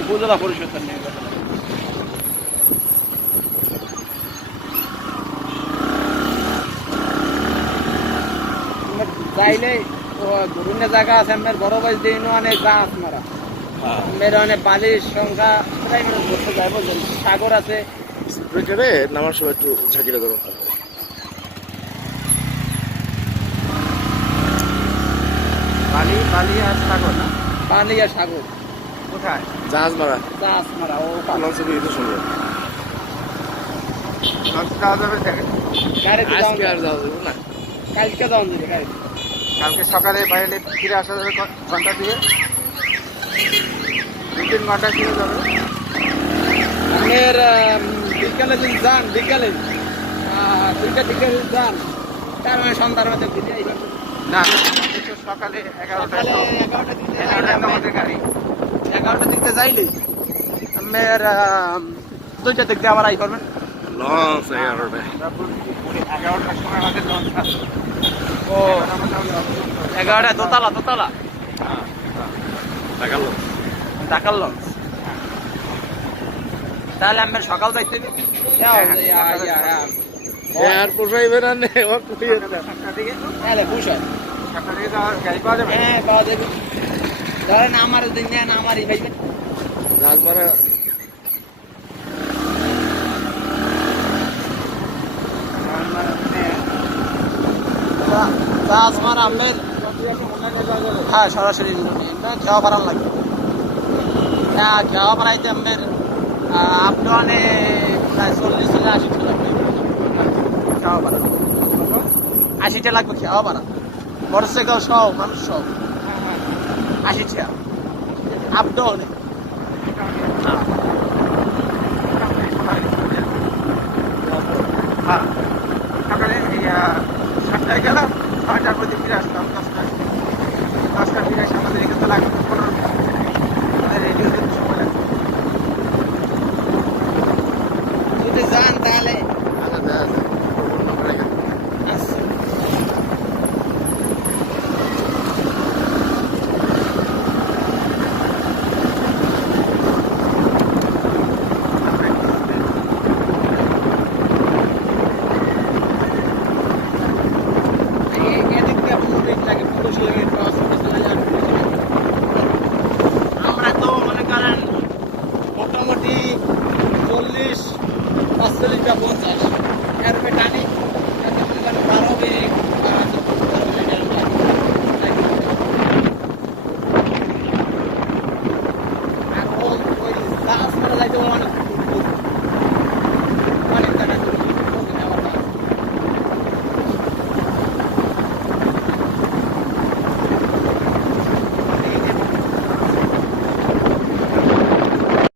উপজেলা পরিষদ নির্বাচন। চাইলে বিভিন্ন জায়গা আছে আমার বড় বাইশ দিন অনেক গাছ মারা। মেয়ের অনেক বালির সংখ্যা প্রায় মানে ধরতে যায় বলছেন সাগর আছে। ব্রেকারে নামার সময় একটু ঝাঁকিটা ধরো। বালি বালি আর সাগর না? বালি আর সাগর। কোথায়? জাহাজ মারা গাছ মারা ও শুনবে গাড়িতে যাওয়া আর যাবে। কালকে যাওয়া যাবে কালকে। সকালে বাইরে ফিরে আসা যাবে ঘণ্টা দিয়ে দু তিন ঘণ্টা ফিরে যাবে। আপনার বিকালে যদি যান বিকালে। দুইটা দিকে যদি যান তার মানে সন্ধ্যার মধ্যে ফিরে আইবেন। না সকালে এগারোটায় তো আমাদের গাড়ি। এগারোটার দিকে যাইলে আপনার আম, দুইটা আবার আই করবেন। লঞ্চ এগারোটায়। এগারোটার সময় আমাদের লঞ্চ ও এগারোটা দোতলা দোতলা? লঞ্চ। ঢাকার লঞ্চ। তাহলে আমরা সকাল যাইতে হ্যাঁ, ইয়া, ইয়া, ইয়া। আর পোষাইবে না নে ও কুপিয়ে সাতটার দিকে তাহলে সাতটার দিকে যাওয়ার গাড়ি পাওয়া যাবে? হ্যাঁ পাওয়া যাবে। ধরেন আমার দিন নেন আমারই আমের হ্যাঁ সরাসরি খেওয়া পারার লাগবে। হ্যাঁ খেওয়া পারাইতে আমের আপডাউনে প্রায় চল্লিশ থেকে আশি লাগবে। খেওয়া পারা আশিটা লাগবে খেওয়া পারা মোটরসাইকেল সহ মানুষ সহ আসিছে। আব্দ অনেক হ্যাঁ। সকালে সাতটায় গেলাম, ছয়টার মধ্যে ফিরে আসলাম দশটা দশটা ফিরে আসে আমাদের এখানে তো লাগবে।